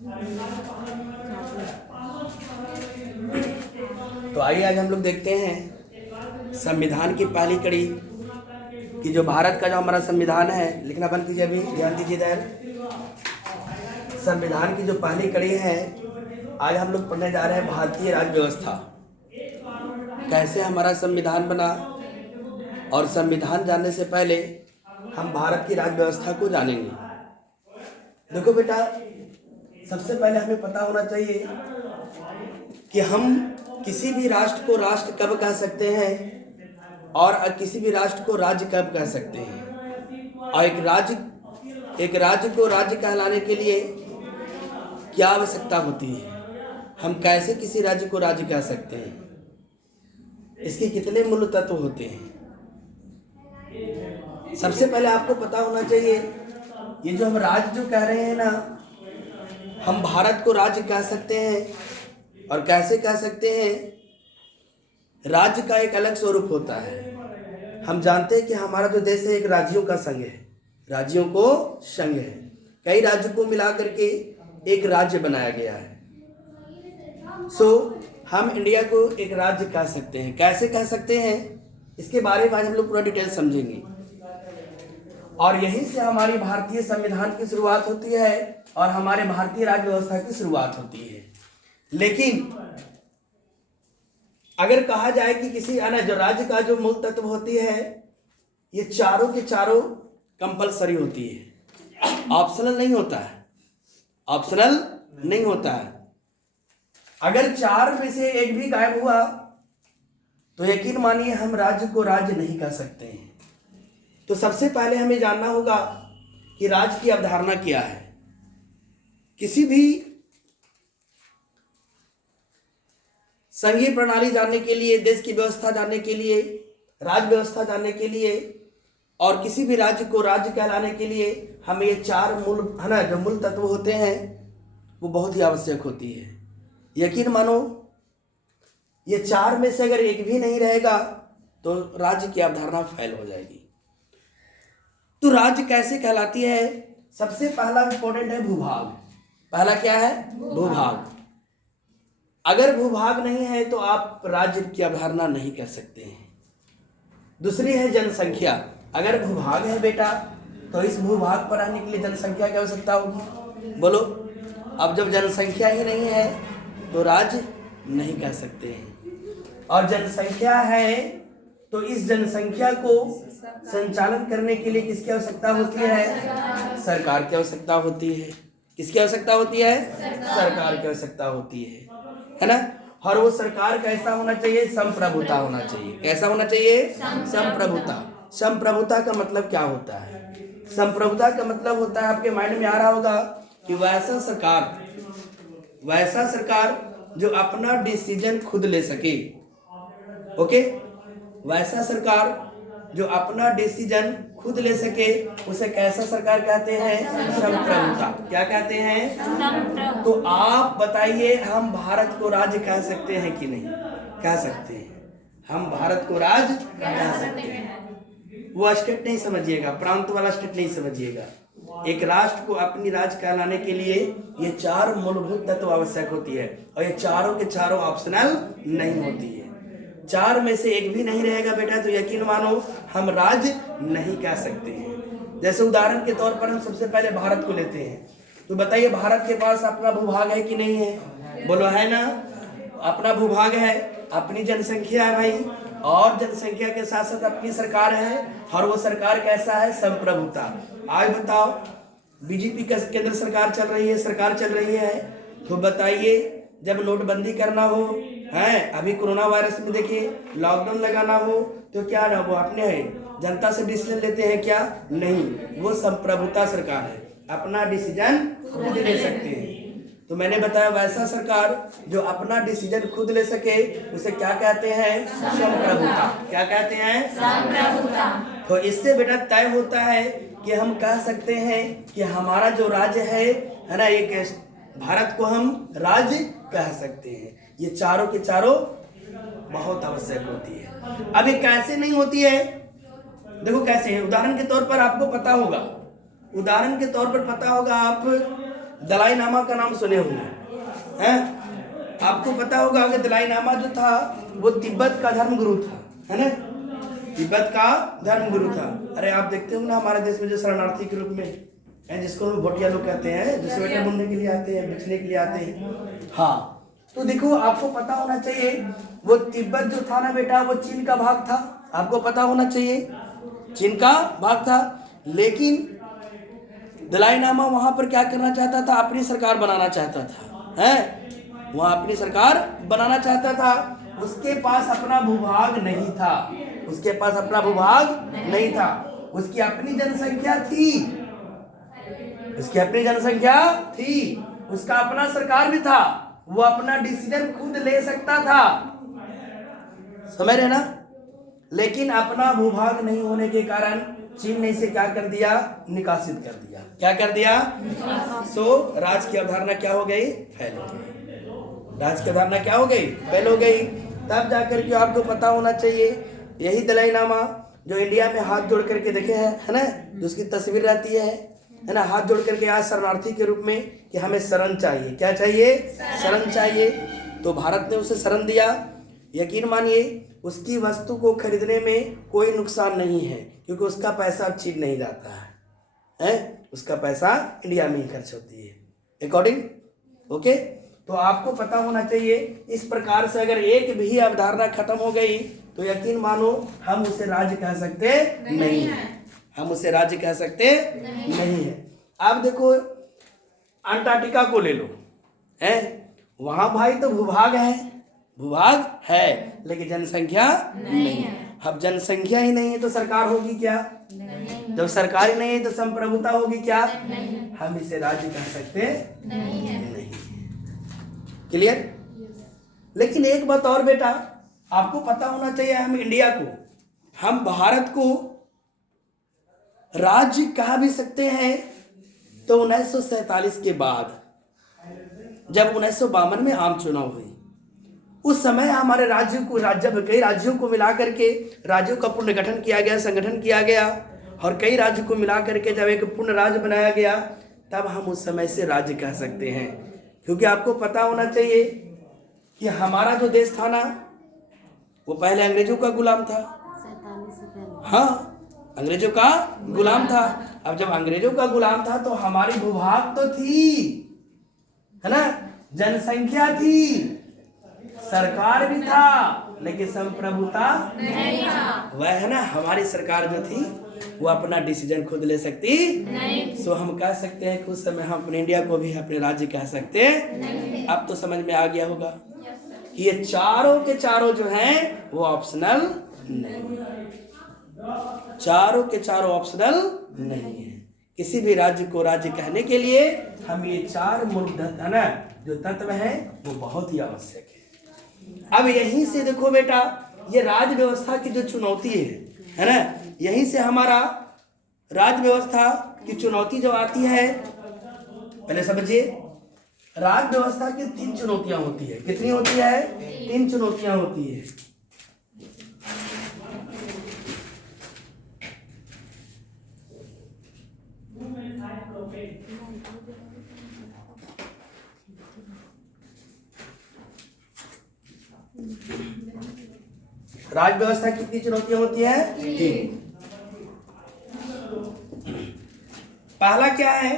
तो आइए आज हम लोग देखते हैं संविधान की पहली कड़ी कि जो भारत का जो हमारा संविधान है, लिखना बंद कीजिए, अभी ध्यान दीजिए इधर। संविधान की जो पहली कड़ी है, आज हम लोग पढ़ने जा रहे हैं भारतीय राज्य व्यवस्था, कैसे हमारा संविधान बना। और संविधान जानने से पहले हम भारत की राज्य व्यवस्था को जानेंगे। देखो बेटा, सबसे पहले हमें पता होना चाहिए कि हम किसी भी राष्ट्र को राष्ट्र कब कह सकते हैं और किसी भी राष्ट्र को राज्य कब कह सकते हैं, और एक राज्य को राज्य कहलाने के लिए क्या आवश्यकता होती है, हम कैसे किसी राज्य को राज्य कह सकते हैं, इसके कितने मूल तत्व होते हैं। सबसे पहले आपको पता होना चाहिए, ये जो हम राज्य जो कह रहे हैं ना, हम भारत को राज्य कह सकते हैं और कैसे कह सकते हैं। राज्य का एक अलग स्वरूप होता है। हम जानते हैं कि हमारा जो देश है एक राज्यों का संघ है, राज्यों को संघ है, कई राज्यों को मिला करके एक राज्य बनाया गया है। हम इंडिया को एक राज्य कह सकते हैं। कैसे कह सकते हैं, इसके बारे में आज हम लोग पूरा डिटेल समझेंगे। और यहीं से हमारी भारतीय संविधान की शुरुआत होती है और हमारे भारतीय राज्य व्यवस्था की शुरुआत होती है। लेकिन अगर कहा जाए कि किसी अन्य जो राज्य का जो मूल तत्व होती है, ये चारों के चारों कंपलसरी होती है, ऑप्शनल नहीं होता है, ऑप्शनल नहीं होता है। अगर चार में से एक भी गायब हुआ तो यकीन मानिए हम राज्य को राज्य नहीं कह सकते हैं। तो सबसे पहले हमें जानना होगा कि राज्य की अवधारणा क्या है। किसी भी संघीय प्रणाली जानने के लिए, देश की व्यवस्था जानने के लिए, राज्य व्यवस्था जानने के लिए और किसी भी राज्य को राज्य कहलाने के लिए हमें ये चार मूल है ना, जो मूल तत्व होते हैं वो बहुत ही आवश्यक होती है। यकीन मानो ये चार में से अगर एक भी नहीं रहेगा तो राज्य की अवधारणा फेल हो जाएगी। तो राज्य कैसे कहलाती है, सबसे पहला इंपॉर्टेंट है भूभाग। पहला क्या है, भूभाग। अगर भूभाग नहीं है तो आप राज्य की अवधारणा नहीं कर सकते हैं। दूसरी है जनसंख्या। अगर भूभाग है बेटा तो इस भूभाग पर रहने के लिए जनसंख्या की आवश्यकता होगी। बोलो, अब जब जनसंख्या ही नहीं है तो राज्य नहीं कह सकते हैं। और जनसंख्या है तो इस जनसंख्या को संचालन करने के लिए किसकी आवश्यकता होती है, सरकार की आवश्यकता होती है। किसकी आवश्यकता होती है, सरकार की आवश्यकता होती है ना। और वो सरकार कैसा होना चाहिए, संप्रभुता होना चाहिए। कैसा होना चाहिए, संप्रभुता। संप्रभुता का मतलब क्या होता है, संप्रभुता का मतलब होता है, आपके माइंड में आ रहा होगा कि वैसा सरकार जो अपना डिसीजन खुद ले सके। ओके, वैसा सरकार जो अपना डिसीजन खुद ले सके उसे कैसा सरकार कहते हैं, संप्रभुता। क्या कहते हैं, तो आप बताइए हम भारत को राज्य कह सकते हैं कि नहीं कह सकते हैं। हम भारत को राज्य कह सकते हैं। वो स्टेट नहीं समझिएगा, प्रांत वाला स्टेट नहीं समझिएगा। एक राष्ट्र को अपनी राज्य कहलाने के लिए ये चार मूलभूत तत्व आवश्यक होती है और ये चारों के चारों ऑप्शनल नहीं होती है। चार में से एक भी नहीं रहेगा बेटा तो यकीन मानो हम राज्य नहीं कह सकते हैं। जैसे उदाहरण के तौर पर हम सबसे पहले भारत को लेते हैं, तो बताइए भारत के पास अपना भूभाग है कि नहीं है, बोलो है ना। अपना भूभाग है, अपनी जनसंख्या है भाई, और जनसंख्या के साथ साथ अपनी सरकार है। और वो सरकार कैसा है, संप्रभुता। आज बताओ, बीजेपी का केंद्र सरकार चल रही है, तो बताइए जब नोटबंदी करना हो है, अभी कोरोना वायरस में देखिए लॉकडाउन लगाना हो तो क्या ना वो अपने है जनता से डिसीजन लेते हैं क्या, नहीं, वो संप्रभुता सरकार है, अपना डिसीजन खुद ले सकते हैं। तो मैंने बताया वैसा सरकार जो अपना डिसीजन खुद ले सके उसे क्या कहते हैं, संप्रभुता। क्या कहते हैं, संप्रभुता। तो इससे बेटा तय होता है कि हम कह सकते हैं कि हमारा जो राज्य है ना, एक भारत को हम राज्य कह सकते हैं। ये चारों के चारों बहुत आवश्यक होती है। अब ये कैसे नहीं होती है, देखो कैसे है। उदाहरण के तौर पर आपको पता होगा, आप दलाई नामा का नाम सुने होंगे हैं? आपको पता होगा कि दलाई नामा जो था वो तिब्बत का धर्मगुरु था, है ना? तिब्बत का धर्मगुरु था। अरे आप देखते हो ना हमारे देश में जो शरणार्थी के रूप में है, जिसको लोग भोटिया लोग कहते हैं, जो स्वेटर बुनने के लिए आते हैं, बेचने के लिए आते हैं। हाँ, तो देखो आपको पता होना चाहिए वो तिब्बत जो था ना बेटा, वो चीन का भाग था। आपको पता होना चाहिए चीन का भाग था। लेकिन दलाई लामा वहां पर क्या करना चाहता था? अपनी सरकार बनाना चाहता था, है? वहां अपनी सरकार बनाना चाहता था। उसके पास अपना भूभाग नहीं था, उसके पास अपना भूभाग नहीं था। उसकी अपनी जनसंख्या थी, उसकी अपनी जनसंख्या थी, उसका अपना सरकार भी था, वो अपना डिसीजन खुद ले सकता था, समझ रहे ना? लेकिन अपना भूभाग नहीं होने के कारण चीन ने इसे क्या कर दिया? निकासित कर दिया। क्या कर दिया? सो राज की अवधारणा क्या हो गई? फैल हो गई। राज की अवधारणा क्या हो गई? फैल हो गई। तब जाकर के आपको पता होना चाहिए यही दलाई लामा जो इंडिया में हाथ जोड़ करके देखे है ना, जिसकी तस्वीर रहती है ना, हाथ जोड़ करके आज शरणार्थी के रूप में कि हमें शरण चाहिए। क्या चाहिए? शरण चाहिए। तो भारत ने उसे शरण दिया। यकीन मानिए उसकी वस्तु को खरीदने में कोई नुकसान नहीं है, क्योंकि उसका पैसा अब चीन नहीं जाता है, उसका पैसा इंडिया में ही खर्च होती है अकॉर्डिंग। ओके, तो आपको पता होना चाहिए इस प्रकार से अगर एक भी अवधारणा खत्म हो गई तो यकीन मानो हम उसे राज्य कह सकते नहीं है, हम उसे राज्य कह सकते नहीं है। अब देखो अंटार्कटिका को ले लो, है? वहां भाई तो भूभाग है, भूभाग है, लेकिन जनसंख्या नहीं है। अब जनसंख्या ही नहीं है तो सरकार होगी क्या? जब सरकार ही नहीं है तो संप्रभुता होगी क्या? हम इसे राज्य कह सकते नहीं। क्लियर? लेकिन एक बात और बेटा आपको पता होना चाहिए, हम इंडिया को, हम भारत को राज्य कह भी सकते हैं तो 1947 के बाद जब 1952 में आम चुनाव हुई, उस समय हमारे राज्य को, कई राज्यों को मिला करके राज्यों का पुनर्गठन किया गया, संगठन किया गया, और कई राज्य को मिला करके जब एक पूर्ण राज्य बनाया गया, तब हम उस समय से राज्य कह सकते हैं। क्योंकि आपको पता होना चाहिए कि हमारा जो देश था ना, वो पहले अंग्रेजों का गुलाम था। हाँ, अंग्रेजों का गुलाम था। अब जब अंग्रेजों का गुलाम था तो हमारी भूभाग तो थी, है ना, जनसंख्या थी, सरकार भी था, लेकिन संप्रभुता नहीं था। वह है ना, हमारी सरकार जो थी वो अपना डिसीजन खुद ले सकती नहीं। सो हम कह सकते हैं कि उस समय हम अपने इंडिया को भी अपने राज्य कह सकते नहीं। अब तो समझ में आ गया होगा कि ये चारों के चारों जो हैं वो ऑप्शनल नहीं है, चारों के चारों ऑप्शनल नहीं है। किसी भी राज्य को राज्य कहने के लिए हम ये चार मूलभूत है ना जो तत्व हैं वो बहुत ही आवश्यक है। अब यहीं से देखो बेटा, ये राज्य व्यवस्था की जो चुनौती है ना, यहीं से हमारा राज्य व्यवस्था की चुनौती जो आती है, पहले समझिए राज्य व्यवस्था की 3 चुनौतियां होती है। कितनी होती है? 3 चुनौतियां होती है। राज्य व्यवस्था कितनी चुनौतियां होती है? 3। पहला क्या है?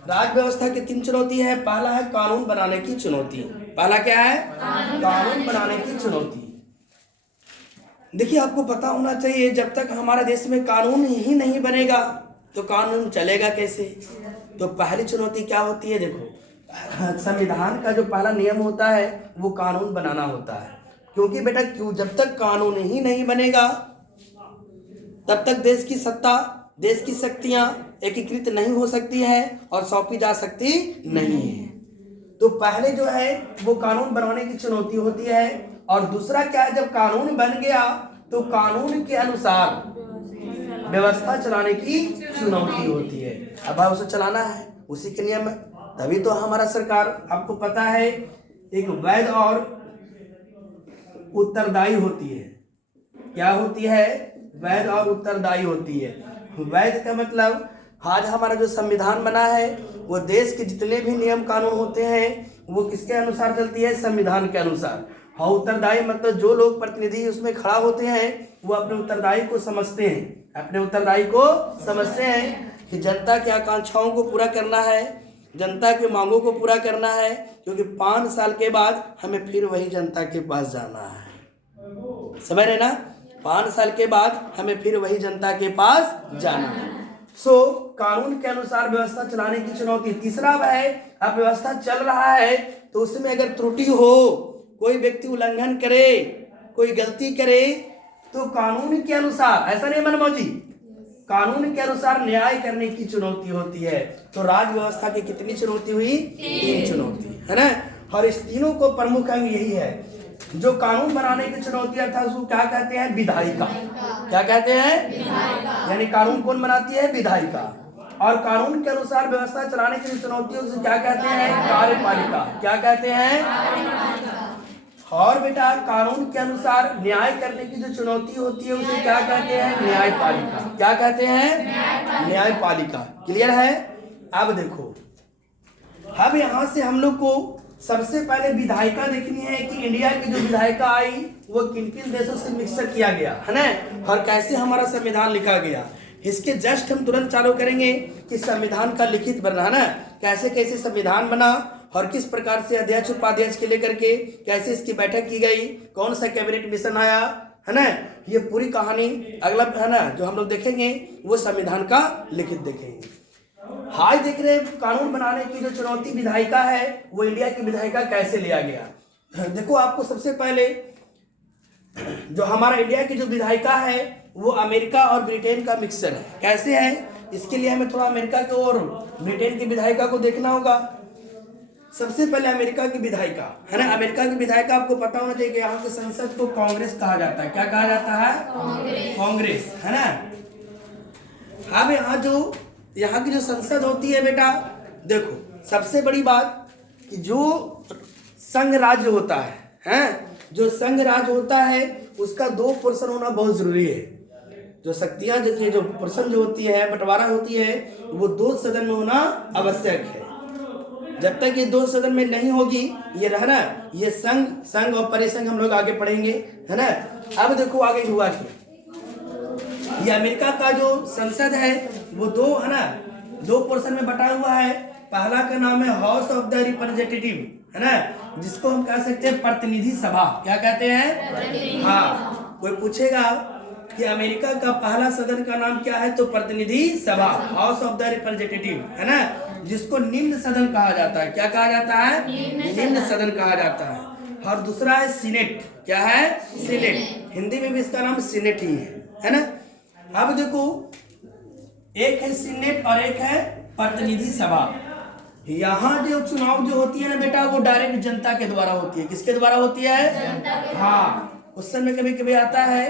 राज्य व्यवस्था की 3 चुनौती है। पहला है कानून बनाने की चुनौती। पहला क्या है? कानून बनाने की चुनौती। देखिए आपको पता होना चाहिए जब तक हमारे देश में कानून ही नहीं बनेगा तो कानून चलेगा कैसे? तो पहली चुनौती क्या होती है? देखो संविधान का जो पहला नियम होता है वो कानून बनाना होता है। क्योंकि बेटा जब तक कानून ही नहीं बनेगा तब तक देश की सत्ता, देश की शक्तियां एकीकृत नहीं हो सकती है और सौंपी जा सकती नहीं है। तो पहले जो है वो कानून बनाने की चुनौती होती है। और दूसरा क्या है? जब कानून बन गया तो कानून के अनुसार व्यवस्था चलाने की चुनौती होती है। अब उसे चलाना है, उसी के नियम है, तभी तो हमारा सरकार आपको पता है एक वैध और उत्तरदायी होती है। क्या होती है? वैध और उत्तरदायी होती है। वैध का मतलब आज हमारा जो संविधान बना है वो देश के जितने भी नियम कानून होते हैं वो किसके अनुसार चलती है? संविधान के अनुसार। हाँ, उत्तरदायी मतलब जो लोग प्रतिनिधि उसमें खड़ा होते हैं वो अपने उत्तरदायी को समझते हैं, अपने उत्तरदायी को समझते हैं कि जनता की आकांक्षाओं को पूरा करना है, जनता की मांगों को पूरा करना है, क्योंकि 5 साल के बाद हमें फिर वही जनता के पास जाना है। समझ रहे ना? 5 साल के बाद हमें फिर वही जनता के पास जाना है। कानून के अनुसार व्यवस्था चलाने की चुनौती। तीसरा है, अब व्यवस्था चल रहा है तो उसमें अगर त्रुटि हो, कोई व्यक्ति उल्लंघन करे, कोई गलती करे, तो कानून के अनुसार, ऐसा नहीं मनमोजी, कानून के अनुसार न्याय करने की चुनौती होती है। तो राज्य व्यवस्था की कितनी चुनौती हुई? 3 चुनौती, है ना। और इस तीनों को प्रमुख अंग यही है। जो कानून बनाने की चुनौती अर्थात उसको क्या कहते हैं? विधायिका। क्या कहते हैं? यानी कानून कौन बनाती है? विधायिका। और कानून के अनुसार व्यवस्था चलाने की चुनौती उसे क्या कहते हैं? कार्यपालिका। क्या कहते हैं? और बेटा कानून के अनुसार न्याय करने की जो चुनौती होती है उसे क्या कहते हैं? न्यायपालिका। क्या कहते हैं? न्यायपालिका। क्लियर है? अब देखो, अब यहाँ से हम लोग को सबसे पहले विधायिका देखनी है कि इंडिया की जो विधायिका आई वो किन किन देशों से मिक्सर किया गया, है ना, और कैसे हमारा संविधान लिखा गया। इसके जस्ट हम तुरंत चालू करेंगे कि संविधान का लिखित बना, है ना, कैसे कैसे संविधान बना और किस प्रकार से अध्यक्ष उपाध्यक्ष के लेकर के कैसे इसकी बैठक की गई, कौन सा कैबिनेट मिशन आया, है ना, ये पूरी कहानी अगला, है ना, जो हम लोग देखेंगे वो संविधान का लिखित देखेंगे। हाल देख रहे हैं कानून बनाने की जो चुनौती विधायिका है वो इंडिया की विधायिका कैसे लिया गया। देखो, आपको सबसे पहले जो हमारा इंडिया की जो विधायिका है वो अमेरिका और ब्रिटेन का मिक्सचर है। कैसे है? इसके लिए हमें थोड़ा अमेरिका के और ब्रिटेन की विधायिका को देखना होगा। सबसे पहले अमेरिका की विधायिका, है ना, अमेरिका की विधायिका आपको पता होना चाहिए कि यहाँ के संसद को कांग्रेस कहा जाता है। क्या कहा जाता है? कांग्रेस, है ना। अब यहाँ की जो संसद होती है बेटा, देखो सबसे बड़ी बात कि जो संघ राज्य होता है, जो संघ राज्य होता है उसका 2 पोर्शन होना बहुत जरूरी है। जो शक्तियां जो पोर्शन जो होती है, बंटवारा होती है, वो 2 सदन में होना आवश्यक है। जब तक ये 2 सदन में नहीं होगी, ये रहना, ये संघ और परिसंघ हम लोग आगे पढ़ेंगे, है ना। अब देखो आगे हुआ कि ये अमेरिका का जो संसद है वो 2, है ना, 2 पोर्शन में बटा हुआ है। पहला का नाम है हाउस ऑफ द रिप्रेजेंटेटिव, है ना, जिसको हम कह सकते हैं प्रतिनिधि सभा। क्या कहते हैं? हाँ, कोई पूछेगा कि अमेरिका का पहला सदन का नाम क्या है, तो प्रतिनिधि सभा, हाउस ऑफ द रिप्रेजेंटेटिव, है ना, जिसको निम्न सदन कहा जाता है। क्या कहा जाता है? निम्न सदन कहा जाता है। और दूसरा है सीनेट। क्या है? सीनेट। हिंदी में भी इसका नाम सीनेट ही है ना। अब देखो, एक है सीनेट और एक है प्रतिनिधि सभा। यहाँ जो चुनाव जो होती है ना बेटा, वो डायरेक्ट जनता के द्वारा होती है। किसके द्वारा होती है? हाँ, उस समय कभी कभी आता है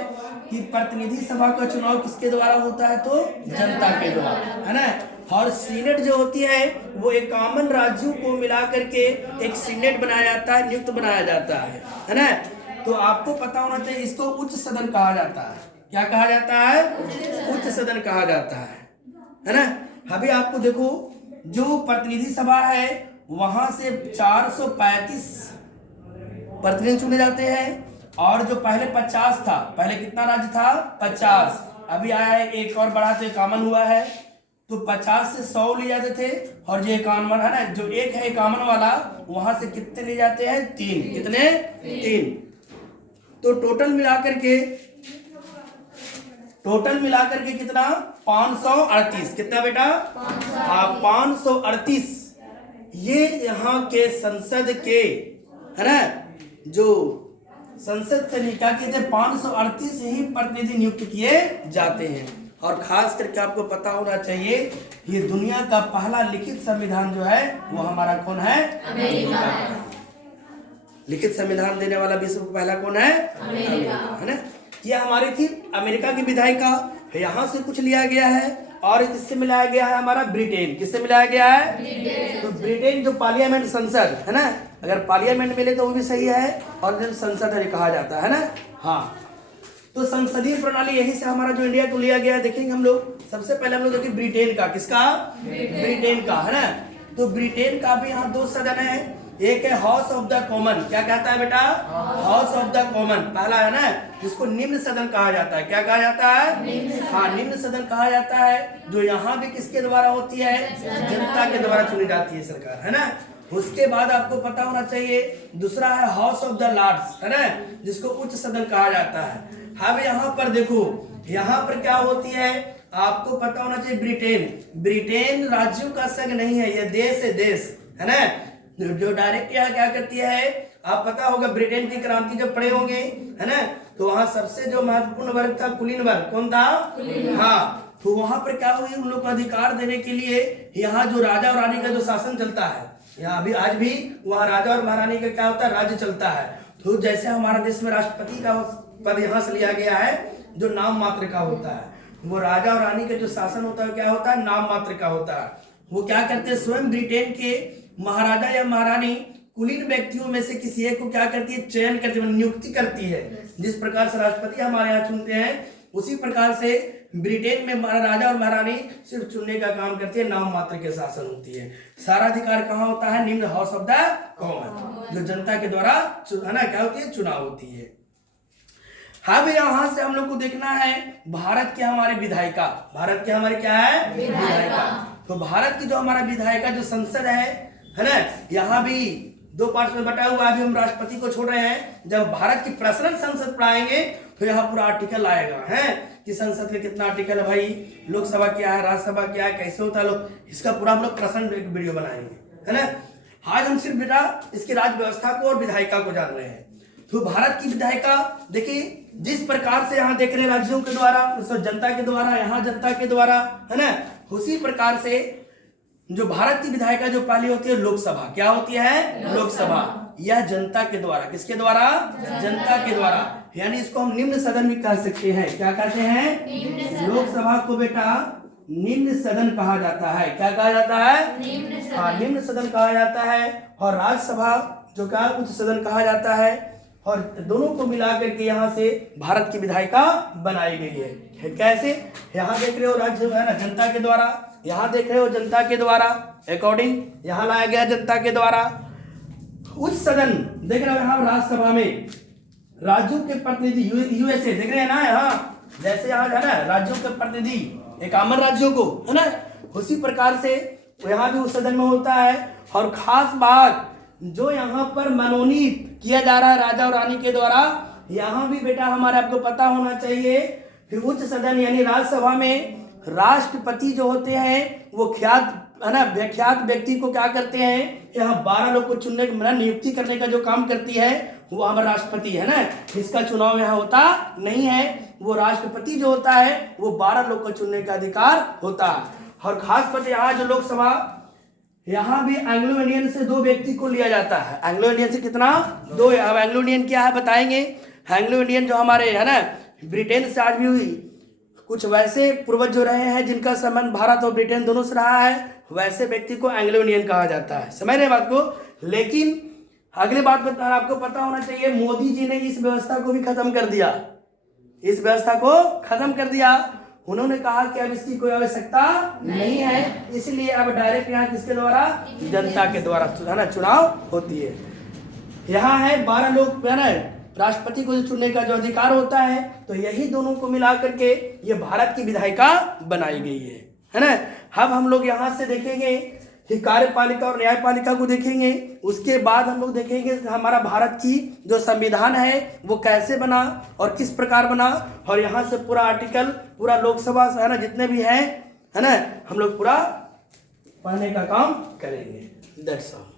कि प्रतिनिधि सभा का चुनाव किसके द्वारा होता है, तो जनता के द्वारा, है ना। और सीनेट जो होती है वो 51 राज्यों को मिला करके एक सीनेट बनाया जाता है, नियुक्त बनाया जाता है ना। तो आपको पता होना चाहिए इसको उच्च सदन कहा जाता है। क्या कहा जाता है? उच्च सदन कहा जाता है ना। अभी आपको देखो, जो प्रतिनिधि सभा है वहां से 435 प्रतिनिधि चुने जाते हैं, और जो पहले 50 था, पहले कितना राज्य था? 50, अभी आया है एक और बढ़ा तो 51 हुआ है। तो 50 से 100 ले जाते थे, और जो 51 है ना, जो एक है 51 वाला, वहां से कितने ले जाते हैं? 3। कितने? 3। तो टोटल मिलाकर के कितना? 538। कितना बेटा? 538। ये यहाँ के संसद के, है ना, जो संसद से क्या कहते हैं, 538 ही प्रतिनिधि नियुक्त किए जाते हैं। और खास करके आपको पता होना चाहिए, ये दुनिया का पहला लिखित संविधान जो है वो हमारा कौन है? अमेरिका। लिखित संविधान देने वाला विश्व का पहला कौन है? अमेरिका, है ना। ये हमारी थी अमेरिका की विधायिका। यहाँ से कुछ लिया गया है, और इससे मिलाया गया है हमारा ब्रिटेन। किससे मिलाया गया है? तो ब्रिटेन जो पार्लियामेंट, संसद, है ना, अगर पार्लियामेंट मिले तो वो भी सही है, और जो संसद है कहा जाता है ना। हाँ, तो संसदीय प्रणाली यही से हमारा जो इंडिया को लिया गया है, देखेंगे हम लोग। सबसे पहले हम लोग देखेंगे ब्रिटेन का, किसका? ब्रिटेन का, है ना। तो ब्रिटेन का भी यहाँ 2 सदन है। एक है हाउस ऑफ द कॉमन, क्या कहता है बेटा? हाउस ऑफ द कॉमन पहला है ना, जिसको निम्न सदन कहा जाता है। क्या कहा जाता है? हाँ, निम्न सदन कहा जाता है, जो यहाँ भी किसके द्वारा होती है? जनता के द्वारा चुनी जाती है सरकार, है ना। उसके बाद आपको पता होना चाहिए दूसरा है हाउस ऑफ द लॉर्ड्स, है ना, जिसको उच्च सदन कहा जाता है। अब यहाँ पर देखो, यहाँ पर क्या होती है आपको पता होना चाहिए। ब्रिटेन राज्यों का संघ नहीं है, यह देश है, देश, है ना। जो डायरेक्ट यहाँ क्या करती है, आप पता होगा ब्रिटेन की क्रांति जब पढ़े होंगे, है ना, तो वहां सबसे जो महत्वपूर्ण वर्ग था कुलीन वर्ग, कौन था? हाँ, तो वहां पर क्या हुई, उन लोग को अधिकार देने के लिए यहाँ जो राजा और रानी का जो शासन चलता है, यहाँ अभी आज भी वहाँ राजा और महारानी का क्या होता है? राज्य चलता है। तो जैसे हमारा देश में राष्ट्रपति का पद यहाँ से लिया गया है, जो नाम मात्र का होता है, वो राजा और रानी का जो शासन होता है क्या होता है? नाम मात्र का होता है। वो क्या करते हैं, स्वयं ब्रिटेन के महाराजा या महारानी कुलीन व्यक्तियों में से किसी एक को क्या करती है? चयन करती है, नियुक्ति करती है। जिस प्रकार से राष्ट्रपति हमारे यहाँ चुनते हैं, उसी प्रकार से ब्रिटेन में राजा और महारानी सिर्फ चुनने का काम करती है, नाम मात्र के शासन होती है। सारा अधिकार कहाँ होता है? निम्न हाउस ऑफ द कॉमन, जो जनता के द्वारा है ना क्या होती है? चुनाव होती है। अब यहाँ से हम लोग को देखना है भारत के हमारे विधायिका, भारत के हमारे क्या है? विधायिका। तो भारत की जो हमारा विधायिका जो संसद है ना, यहाँ भी 2 पार्ट में बटा हुआ है। अभी हम राष्ट्रपति को छोड़ रहे हैं, जब भारत की पर्सनल संसद पढ़ाएंगे तो यहाँ पूरा आर्टिकल आएगा, है कि संसद के कितना आर्टिकल है भाई, लोकसभा क्या है, राज्यसभा क्या है, कैसे होता है लोग, इसका पूरा हम लोग पर्सनल एक वीडियो बनाएंगे, है ना। आज हम सिर्फ बेटा इसकी राज्य व्यवस्था को और विधायिका को जान रहे हैं। तो भारत की विधायिका देखिए, जिस प्रकार से यहाँ देख रहे हैं राज्यों के द्वारा, जनता के द्वारा, यहाँ जनता के द्वारा, है ना, उसी प्रकार से जो भारत की विधायिका जो पहली होती है लोकसभा, क्या होती है? लोकसभा। यह जनता के द्वारा, किसके द्वारा? जनता के द्वारा। यानी इसको हम निम्न सदन भी कह सकते हैं। क्या कहते हैं? लोकसभा को बेटा निम्न सदन कहा जाता है। क्या कहा जाता है? हाँ, निम्न सदन कहा जाता है। और राज्यसभा जो क्या उच्च सदन कहा जाता है। और दोनों को मिलाकर के यहाँ से भारत की विधायिका बनाई गई है। कैसे? यहाँ देख रहे हो राज्य है ना जनता के द्वारा, यहाँ देख रहे हो जनता के द्वारा, अकॉर्डिंग यहाँ लाया गया जनता के द्वारा। उच्च सदन देख रहे हो यहाँ राज्यसभा में राज्यों के प्रतिनिधि यूएसए देख रहे हैं ना, यहाँ जैसे यहाँ है ना राज्यों के प्रतिनिधि एकावन राज्यों को, है ना, उसी प्रकार से यहाँ भी उस सदन में होता है। और खास बात जो यहाँ पर मनोनीत किया जा रहा है राजा और रानी के द्वारा, यहाँ भी बेटा हमारे आपको पता होना चाहिए कि उच्च सदन यानी राज्यसभा में राष्ट्रपति जो होते हैं वो ख्यात है ना व्याख्यात व्यक्ति को क्या करते हैं, यहाँ 12 लोग को चुनने नियुक्ति करने का जो काम करती है वो हमारा राष्ट्रपति है ना। इसका चुनाव यहाँ होता नहीं है, वो राष्ट्रपति जो होता है वो 12 लोग को चुनने का अधिकार होता है। और खास बात यहाँ जो लोकसभा, यहाँ भी एंग्लो इंडियन से 2 व्यक्ति को लिया जाता है। एंग्लो इंडियन से कितना? 2। अब एंग्लो इंडियन क्या है बताएंगे। एंग्लो इंडियन जो हमारे है ना ब्रिटेन से आज भी हुई, कुछ वैसे पूर्वज जो रहे हैं जिनका संबंध भारत और ब्रिटेन दोनों से रहा है, वैसे व्यक्ति को एंग्लो इंडियन कहा जाता है। समझ रहे बात को। लेकिन अगली बात बता आपको पता होना चाहिए, मोदी जी ने इस व्यवस्था को भी खत्म कर दिया, इस व्यवस्था को खत्म कर दिया। उन्होंने कहा कि अब इसकी कोई आवश्यकता नहीं है, इसलिए अब डायरेक्ट यहाँ किसके द्वारा? जनता के द्वारा है ना चुनाव होती है। यहाँ है 12 लोग है ना राष्ट्रपति को चुनने का जो अधिकार होता है, तो यही दोनों को मिला करके ये भारत की विधायिका बनाई गई है ना। अब हम लोग यहाँ से देखेंगे कि कार्यपालिका और न्यायपालिका को देखेंगे। उसके बाद हम लोग देखेंगे हमारा भारत की जो संविधान है वो कैसे बना और किस प्रकार बना, और यहाँ से पूरा आर्टिकल पूरा लोकसभा है ना जितने भी हैं है ना हम लोग पूरा पढ़ने का काम करेंगे। That's all.